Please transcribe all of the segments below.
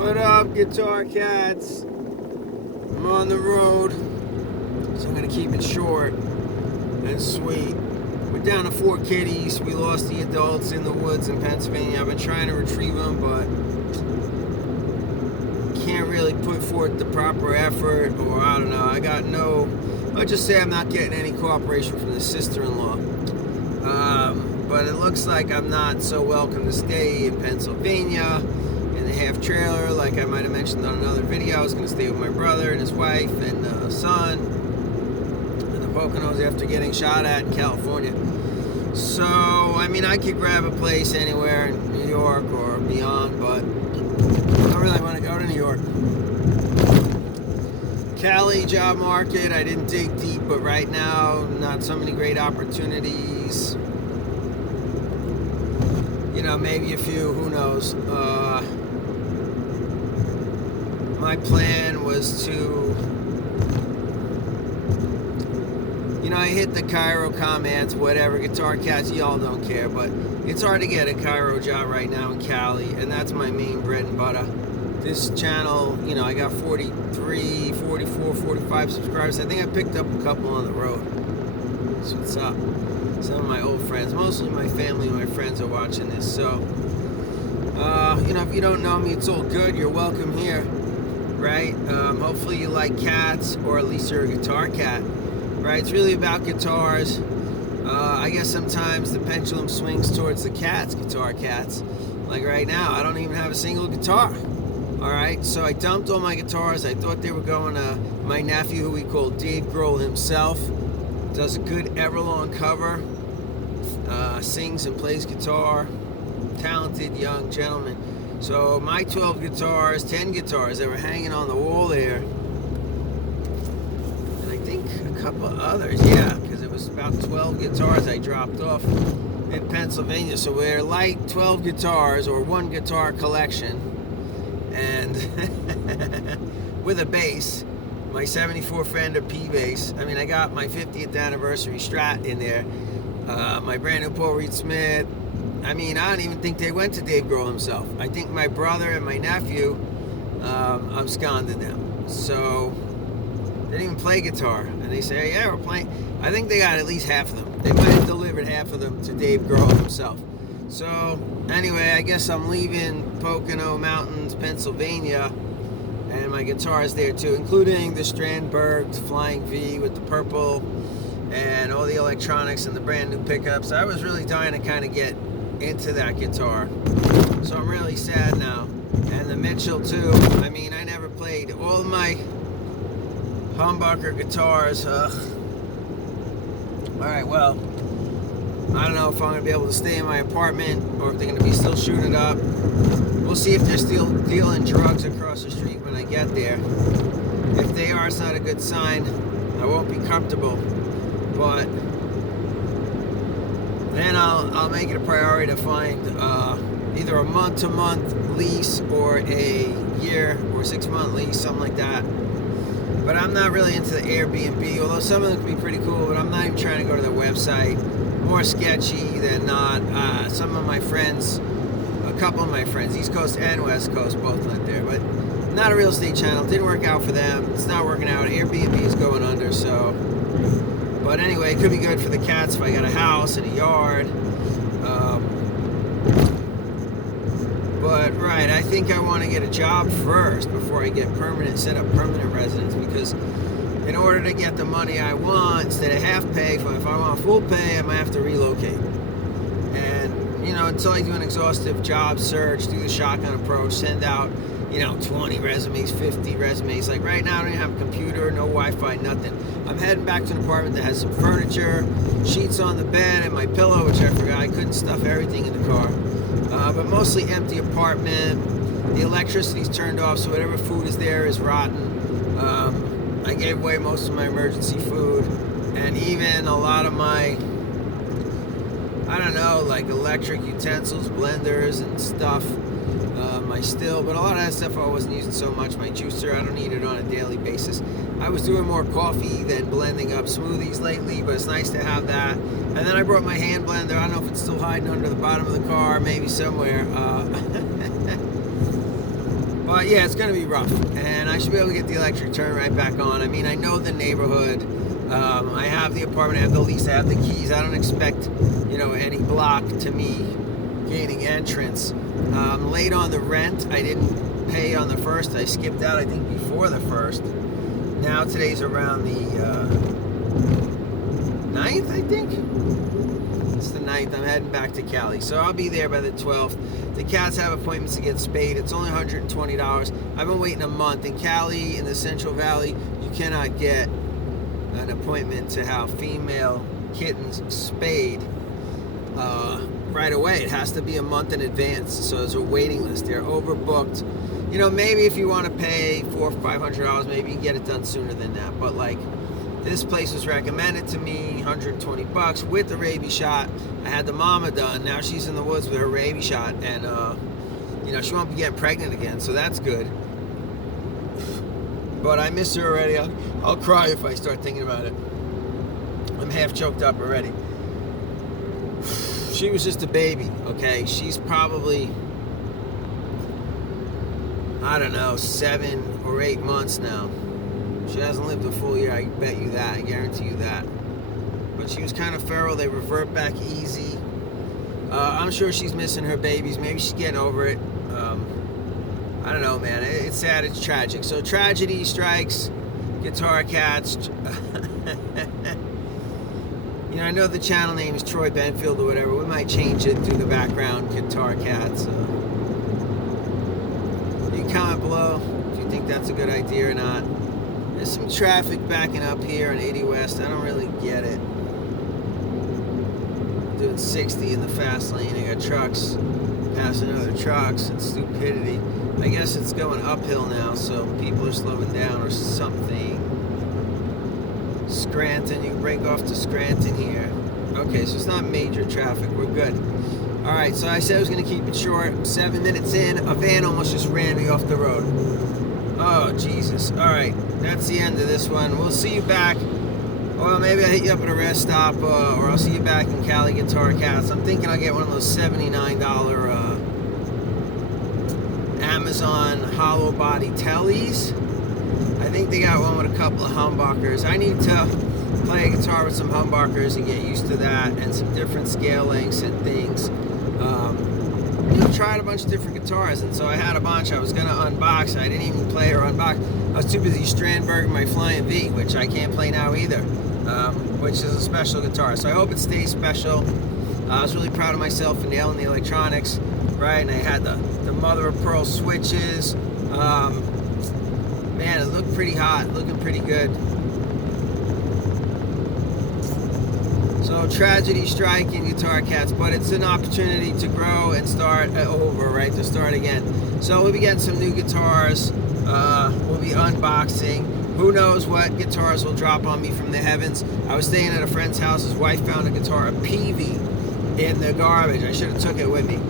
What up, Guitar Cats? I'm on the road, so I'm gonna keep it short and sweet. We're down to 4 kitties. We lost the adults in the woods in Pennsylvania. I've been trying to retrieve them, but can't really put forth the proper effort, or I don't know. I'll just say I'm not getting any cooperation from the sister-in-law. But it looks like I'm not so welcome to stay in Pennsylvania in the half trailer, like I might have mentioned on another video. I was going to stay with my brother and his wife and son in the Poconos after getting shot at in California. So, I mean, I could grab a place anywhere in New York or beyond, but I don't really want to go to New York. Cali job market, I didn't dig deep, but right now, not so many great opportunities. You know, maybe a few, who knows. My plan was to, I hit the Cairo comments, whatever, Guitar Cats, y'all don't care, but it's hard to get a Cairo job right now in Cali, and that's my main bread and butter. This channel, I got 43, 44, 45 subscribers. I think I picked up a couple on the road. That's what's up. Some of my old friends, mostly my family and my friends are watching this. So, if you don't know me, it's all good. You're welcome here, right? Hopefully you like cats, or at least you're a guitar cat, right? It's really about guitars. I guess sometimes the pendulum swings towards the cats, guitar cats. Like right now, I don't even have a single guitar. All right, so I dumped all my guitars. I thought they were going to my nephew, who we call Dave Grohl himself. Does a good Everlong cover, sings and plays guitar, talented young gentleman. So my 12 guitars, 10 guitars that were hanging on the wall there, and I think a couple of others, yeah, because it was about 12 guitars I dropped off in Pennsylvania. So we're like 12 guitars, or one guitar collection, and with a bass. My 74 Fender P bass. I mean, I got my 50th anniversary Strat in there. My brand new Paul Reed Smith. I mean, I don't even think they went to Dave Grohl himself. I think my brother and my nephew absconded them. So they didn't even play guitar. And they say, yeah, we're playing. I think they got at least half of them. They might have delivered half of them to Dave Grohl himself. So anyway, I guess I'm leaving Pocono Mountains, Pennsylvania. And my guitar is there too, including the Strandberg Flying V with the purple and all the electronics and the brand new pickups. I was really dying to kind of get into that guitar. So I'm really sad now. And the Mitchell too. I mean, I never played all of my humbucker guitars. Alright, well, I don't know if I'm going to be able to stay in my apartment or if they're going to be still shooting it up. We'll see if they're still dealing drugs across the street when I get there. If they are, it's not a good sign. I won't be comfortable. But then I'll make it a priority to find either a month-to-month lease or a year or 6-month lease, something like that. But I'm not really into the Airbnb, although some of them can be pretty cool, but I'm not even trying to go to their website. More sketchy than not. Some of my friends, a couple of my friends, East Coast and West Coast, both went there, but not a real estate channel. Didn't work out for them. It's not working out. Airbnb is going under, so. But anyway, it could be good for the cats if I got a house and a yard. But right, I think I want to get a job first before I get set up permanent residence, because in order to get the money I want, instead of half pay, if I want full pay, I might have to relocate. And until I do an exhaustive job search, do the shotgun approach, send out, 20 resumes, 50 resumes. Like right now, I don't even have a computer, no Wi-Fi, nothing. I'm heading back to an apartment that has some furniture, sheets on the bed, and my pillow, which I forgot. I couldn't stuff everything in the car. But mostly empty apartment. The electricity's turned off, so whatever food is there is rotten. I gave away most of my emergency food, and even a lot of my, like electric utensils, blenders and stuff, my still, but a lot of that stuff I wasn't using so much. My juicer, I don't need it on a daily basis. I was doing more coffee than blending up smoothies lately, but it's nice to have that. And then I brought my hand blender. I don't know if it's still hiding under the bottom of the car, maybe somewhere. But yeah, it's going to be rough, and I should be able to get the electric turn right back on. I mean, I know the neighborhood. I have the apartment, I have the lease, I have the keys. I don't expect, any block to me gaining entrance. Late on the rent. I didn't pay on the 1st. I skipped out, I think, before the 1st. Now today's around the 9th, I think. It's the 9th. I'm heading back to Cali. So I'll be there by the 12th. The cats have appointments to get spayed. It's only $120. I've been waiting a month. In Cali, in the Central Valley, you cannot get an appointment to have female kittens spayed right away. It has to be a month in advance. So there's a waiting list. They're overbooked. Maybe if you want to pay $400 or $500, maybe you can get it done sooner than that. But this place was recommended to me, $120 with the rabies shot. I had the mama done. Now she's in the woods with her rabies shot, and she won't be getting pregnant again, so that's good. But I miss her already. I'll cry if I start thinking about it. I'm half choked up already. She was just a baby, okay? She's probably, I don't know, 7 or 8 months now. She hasn't lived a full year, I bet you that, I guarantee you that. But she was kind of feral, they revert back easy. I'm sure she's missing her babies, maybe she's getting over it. I don't know, man, it's sad, it's tragic. So tragedy strikes, Guitar Cats. I know the channel name is Troy Benfield or whatever, we might change it to the background, Guitar Cats. You can comment below if you think that's a good idea or not. There's some traffic backing up here on 80 West. I don't really get it. Doing 60 in the fast lane. I got trucks passing other trucks. It's stupidity. I guess it's going uphill now, so people are slowing down or something. Scranton, you can break off to Scranton here. Okay, so it's not major traffic. We're good. All right, so I said I was going to keep it short. 7 minutes in, a van almost just ran me off the road. Oh, Jesus. All right, that's the end of this one. We'll see you back. Well, maybe I'll hit you up at a rest stop, or I'll see you back in Cali Guitar Cats. I'm thinking I'll get one of those $79 Amazon hollow body tellies. I think they got one with a couple of humbuckers. I need to play a guitar with some humbuckers and get used to that, and some different scale lengths and things. Tried a bunch of different guitars, and so I had a bunch I was going to unbox. I didn't even play or unbox. I was too busy Strandberg my Flying V, which I can't play now either, which is a special guitar. So I hope it stays special. I was really proud of myself for nailing the electronics, right? And I had the mother of pearl switches. Man, it looked pretty hot, looking pretty good. So tragedy striking Guitar Cats, but it's an opportunity to grow and start over, right? To start again. So we'll be getting some new guitars. We'll be unboxing. Who knows what guitars will drop on me from the heavens. I was staying at a friend's house. His wife found a guitar, a Peavey, in the garbage. I should have took it with me.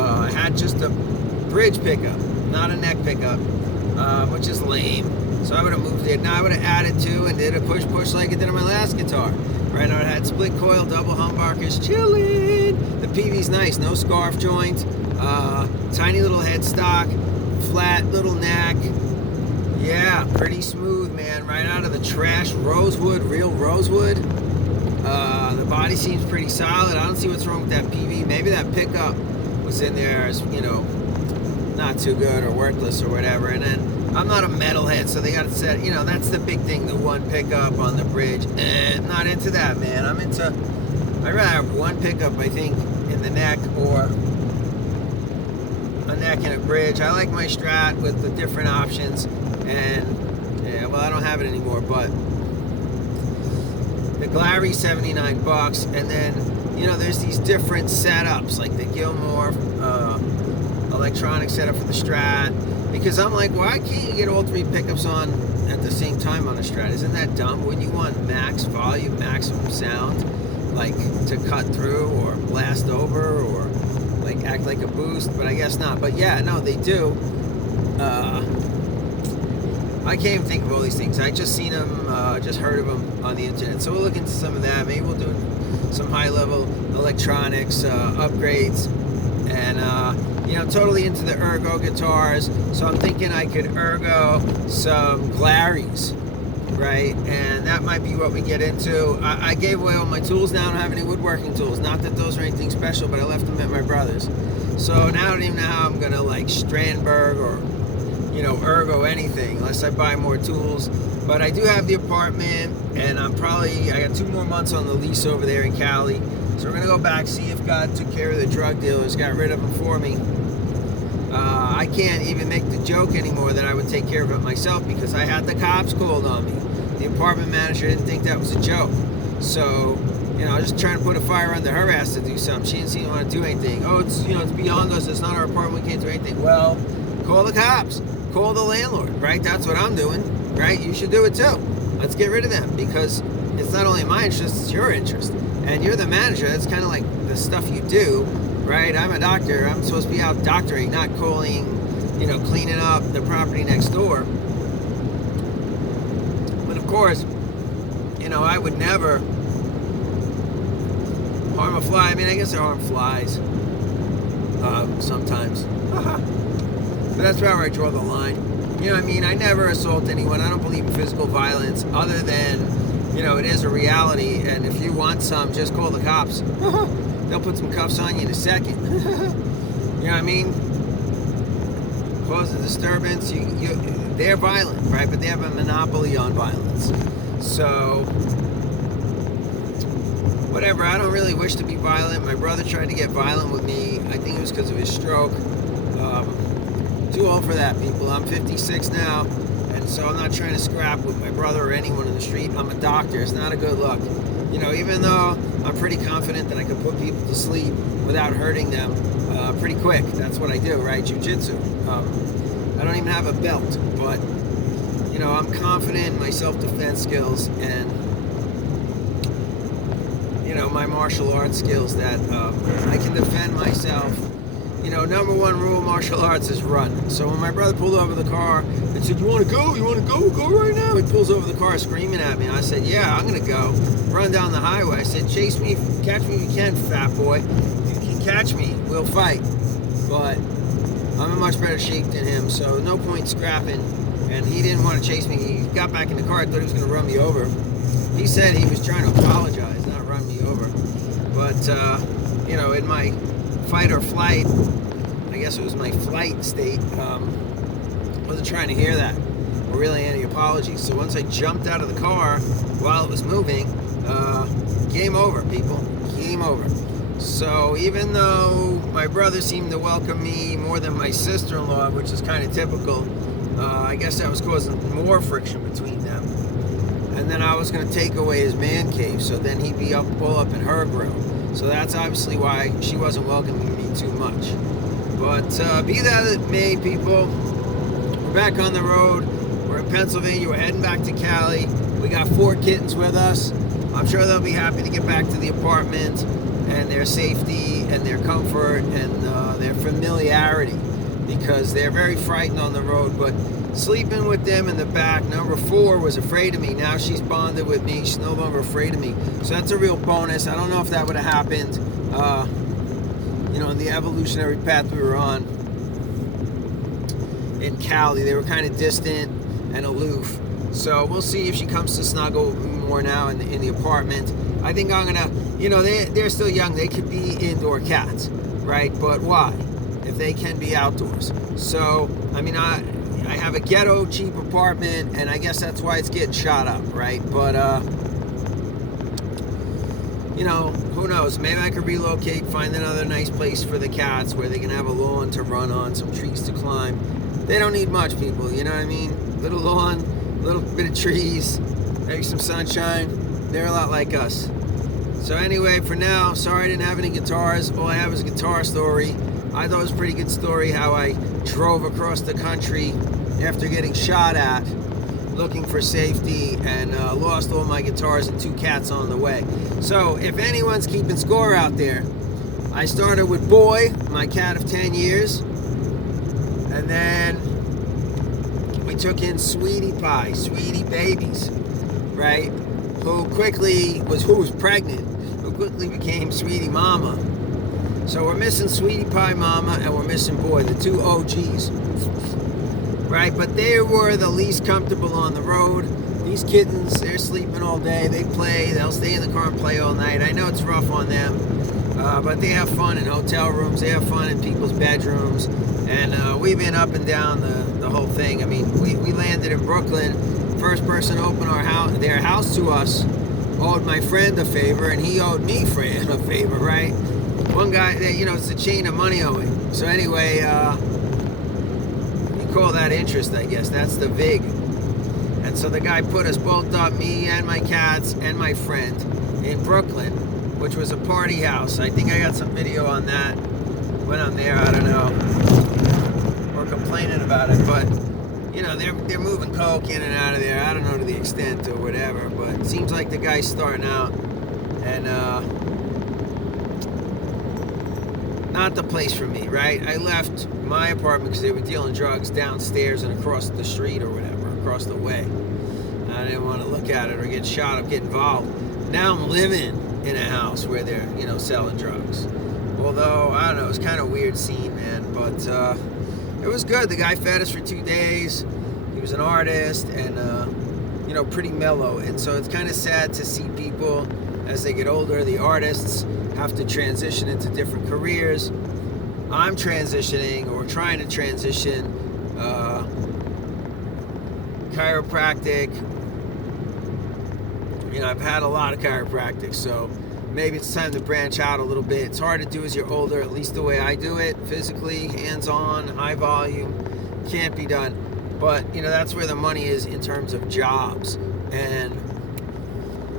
I had just a bridge pickup, not a neck pickup, which is lame. So I would have moved it. Now I would have added to and did a push like I did on my last guitar. Right now it had split coil, double humbuckers, chillin'. The Peavey's nice, no scarf joint, tiny little headstock, flat little neck. Yeah, pretty smooth, man. Right out of the trash, rosewood, real rosewood. The body seems pretty solid. I don't see what's wrong with that Peavey. Maybe that pickup was in there as, not too good or worthless or whatever. And then I'm not a metalhead, so they got to set, that's the big thing, the one pickup on the bridge. And not into that, man. I'd rather have one pickup, I think, in the neck, or a neck and a bridge. I like my Strat with the different options. And, yeah, well, I don't have it anymore, but the Glary, $79. And then, there's these different setups, like the Gilmore electronic setup for the Strat. Because I'm like, why can't you get all three pickups on at the same time on a Strat? Isn't that dumb? Wouldn't you want max volume, maximum sound, like to cut through or blast over or like act like a boost? But I guess not. But yeah, no, they do. I can't even think of all these things. I just seen them, just heard of them on the internet. So we'll look into some of that. Maybe we'll do some high-level electronics upgrades. And totally into the ergo guitars. So I'm thinking I could ergo some Glaries, right? And that might be what we get into. I gave away all my tools now. I don't have any woodworking tools. Not that those are anything special, but I left them at my brother's. So now I don't even know how I'm gonna like Strandberg or ergo anything unless I buy more tools. But I do have the apartment, and I got 2 more months on the lease over there in Cali. So we're gonna go back, see if God took care of the drug dealers, got rid of them for me. I can't even make the joke anymore that I would take care of it myself because I had the cops called on me. The apartment manager didn't think that was a joke. So, I was just trying to put a fire under her ass to do something. She didn't seem to want to do anything. Oh, it's beyond us. It's not our apartment. We can't do anything. Well, call the cops. Call the landlord, right? That's what I'm doing, right? You should do it too. Let's get rid of them because it's not only my interest, it's your interest. And you're the manager. That's kind of like the stuff you do, right? I'm a doctor. I'm supposed to be out doctoring, not calling, cleaning up the property next door. But of course, I would never harm a fly. I mean, I guess I harm flies sometimes. But that's where I draw the line. I never assault anyone. I don't believe in physical violence other than, it is a reality. And if you want some, just call the cops. They'll put some cuffs on you in a second. You know what I mean? Cause a disturbance. They're violent, right? But they have a monopoly on violence. So, whatever. I don't really wish to be violent. My brother tried to get violent with me. I think it was because of his stroke. Too old for that, people. I'm 56 now, and so I'm not trying to scrap with my brother or anyone in the street. I'm a doctor. It's not a good look. Even though I'm pretty confident that I can put people to sleep without hurting them pretty quick. That's what I do, right? Jiu-jitsu. I don't even have a belt, but, I'm confident in my self-defense skills and, my martial arts skills that I can defend myself. Number one rule of martial arts is run. So when my brother pulled over the car and said, you want to go? You want to go? Go right now. He pulls over the car screaming at me. I said, yeah, I'm going to go. Run down the highway. I said, chase me, catch me if you can, fat boy. If you can catch me, we'll fight. But I'm in much better shape than him, so no point scrapping. And he didn't want to chase me. He got back in the car. I thought he was going to run me over. He said he was trying to apologize, not run me over. But, in my fight or flight, I guess it was my flight state, wasn't trying to hear that or really any apologies. So once I jumped out of the car while it was moving, game over, people. Game over. So even though my brother seemed to welcome me more than my sister-in-law, which is kind of typical, I guess that was causing more friction between them. And then I was going to take away his man cave, so then he'd be all up in her grill. So that's obviously why she wasn't welcoming me too much. But be that it may, people, we're back on the road. We're in Pennsylvania. We're heading back to Cali. We got 4 kittens with us. I'm sure they'll be happy to get back to the apartment and their safety and their comfort and their familiarity, because they're very frightened on the road. But sleeping with them in the back, number 4 was afraid of me. Now she's bonded with me. She's no longer afraid of me. So that's a real bonus. I don't know if that would have happened, in the evolutionary path we were on in Cali. They were kind of distant and aloof. So we'll see if she comes to snuggle more now in the apartment. I think I'm going to, they're still young. They could be indoor cats, right? But why? If they can be outdoors. So, I have a ghetto cheap apartment, and I guess that's why it's getting shot up, right? But, who knows? Maybe I could relocate, find another nice place for the cats where they can have a lawn to run on, some trees to climb. They don't need much, people, you know what I mean? Little lawn, little bit of trees, maybe some sunshine. They're a lot like us. So anyway, for now, sorry I didn't have any guitars. All I have is a guitar story. I thought it was a pretty good story how I drove across the country after getting shot at, looking for safety, and lost all my guitars and 2 cats on the way. So if anyone's keeping score out there, I started with Boy, my cat of 10 years, and then we took in Sweetie Pie, Sweetie Babies, right? Who was pregnant, who quickly became Sweetie Mama. So we're missing Sweetie Pie Mama and we're missing Boy, the two OGs. Right, but they were the least comfortable on the road. These kittens, they're sleeping all day. They play. They'll stay in the car and play all night. I know it's rough on them, but they have fun in hotel rooms. They have fun in people's bedrooms. And we've been up and down the whole thing. I mean, we landed in Brooklyn. First person to open their house to us owed my friend a favor, and he owed me a favor, right? One guy, it's a chain of money owing. So anyway, call that interest, I guess. That's the VIG. And so the guy put us both up, me and my cats and my friend, in Brooklyn, which was a party house. I think I got some video on that when I'm there. I don't know. We're complaining about it, but they're moving coke in and out of there. I don't know to the extent or whatever, but it seems like the guy's starting out, and not the place for me, right? I left my apartment because they were dealing drugs downstairs and across the street or whatever, across the way. I didn't want to look at it or get shot up, get involved. Now I'm living in a house where they're, selling drugs. Although, I don't know, it's kind of a weird scene, man, but it was good. The guy fed us for 2 days. He was an artist and, pretty mellow. And so it's kind of sad to see people as they get older, the artists have to transition into different careers. I'm transitioning or trying to transition chiropractic. I've had a lot of chiropractic, so maybe it's time to branch out a little bit. It's hard to do as you're older, at least the way I do it, physically, hands-on, high volume, can't be done. But, that's where the money is in terms of jobs. And,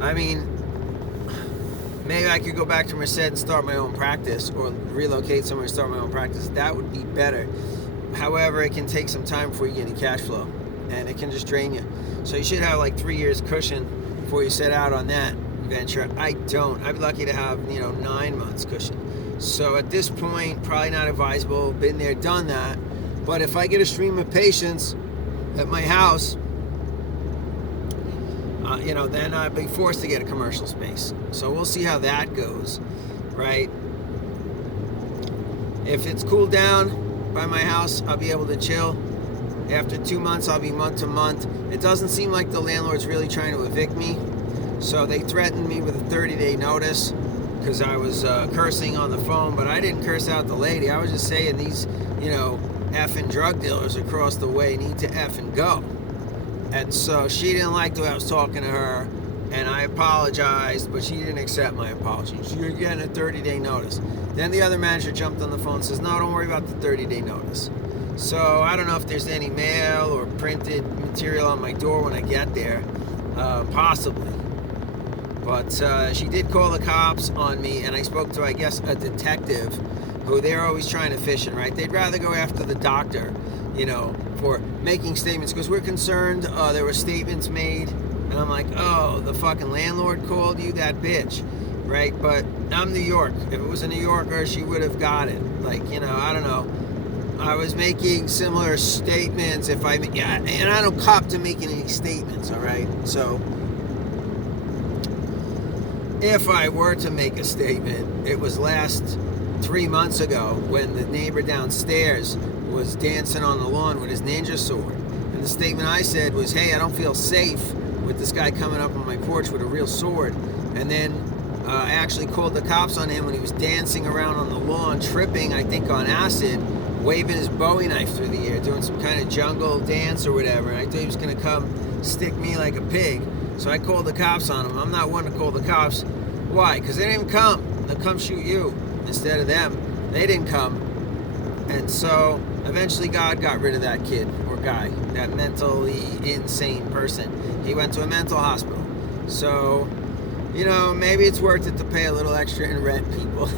I mean, maybe I could go back to Merced and start my own practice, or relocate somewhere and start my own practice. That would be better. However, it can take some time before you get any cash flow, and it can just drain you. So you should have like 3 years cushion before you set out on that venture. I don't. I'd be lucky to have 9 months cushion. So at this point, probably not advisable. Been there, done that. But if I get a stream of patients at my house, then I'd be forced to get a commercial space. So we'll see how that goes, right? If it's cooled down by my house, I'll be able to chill. After 2 months, I'll be month to month. It doesn't seem like the landlord's really trying to evict me. So they threatened me with a 30-day notice because I was cursing on the phone, but I didn't curse out the lady. I was just saying these, effing drug dealers across the way need to effing go. And so she didn't like the way I was talking to her, and I apologized, but she didn't accept my apology. You're getting a 30-day notice. Then the other manager jumped on the phone and says, no, don't worry about the 30-day notice. So I don't know if there's any mail or printed material on my door when I get there, possibly. But she did call the cops on me, and I spoke to, I guess, a detective who they're always trying to fish in, right? They'd rather go after the doctor, for making statements, because we're concerned there were statements made, and I'm like, oh, the fucking landlord called you, that bitch, right? But I'm New York. If it was a New Yorker, she would have got it. Like, I don't know. I was making similar statements and I don't cop to making any statements, all right? So if I were to make a statement, it was last 3 months ago when the neighbor downstairs was dancing on the lawn with his ninja sword. And the statement I said was, hey, I don't feel safe with this guy coming up on my porch with a real sword. And then I actually called the cops on him when he was dancing around on the lawn, tripping, I think, on acid, waving his Bowie knife through the air, doing some kind of jungle dance or whatever. And I thought he was going to come stick me like a pig. So I called the cops on him. I'm not one to call the cops. Why? Because they didn't come. They'll come shoot you instead of them. They didn't come. And so eventually God got rid of that kid or guy, that mentally insane person. He went to a mental hospital. So, maybe it's worth it to pay a little extra in rent, people.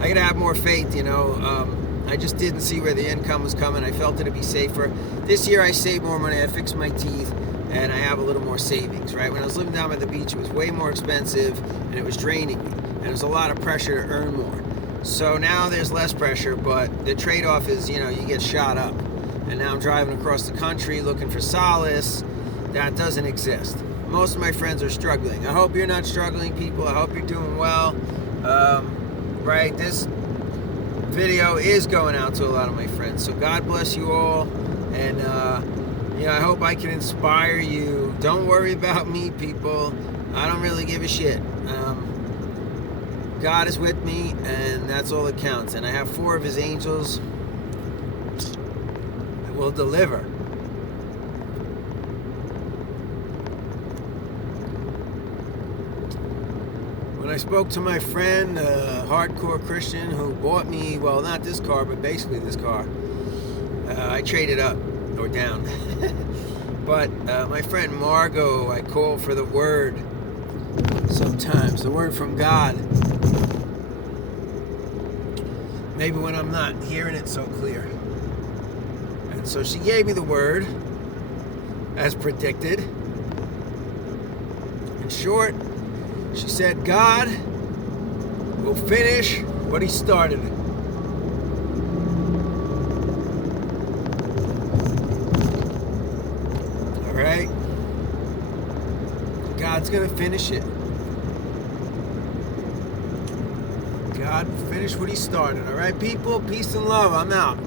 I gotta have more faith, I just didn't see where the income was coming. I felt it'd be safer. This year I saved more money. I fixed my teeth, and I have a little more savings, right? When I was living down by the beach, it was way more expensive, and it was draining me. And there was a lot of pressure to earn more. So now there's less pressure, but the trade-off is, you get shot up. And now I'm driving across the country looking for solace. That doesn't exist. Most of my friends are struggling. I hope you're not struggling, people. I hope you're doing well. Right? This video is going out to a lot of my friends. So God bless you all, and I hope I can inspire you. Don't worry about me, people. I don't really give a shit. God is with me, and that's all that counts. And I have 4 of his angels that will deliver. When I spoke to my friend, a hardcore Christian who bought me, well, not this car, but basically this car, I traded up, or down. But my friend Margot, I call for the word sometimes, the word from God. Maybe when I'm not hearing it so clear. And so she gave me the word, as predicted. In short, she said, God will finish what he started. All right? God's going to finish it. God will finish what he started. All right, people? Peace and love. I'm out.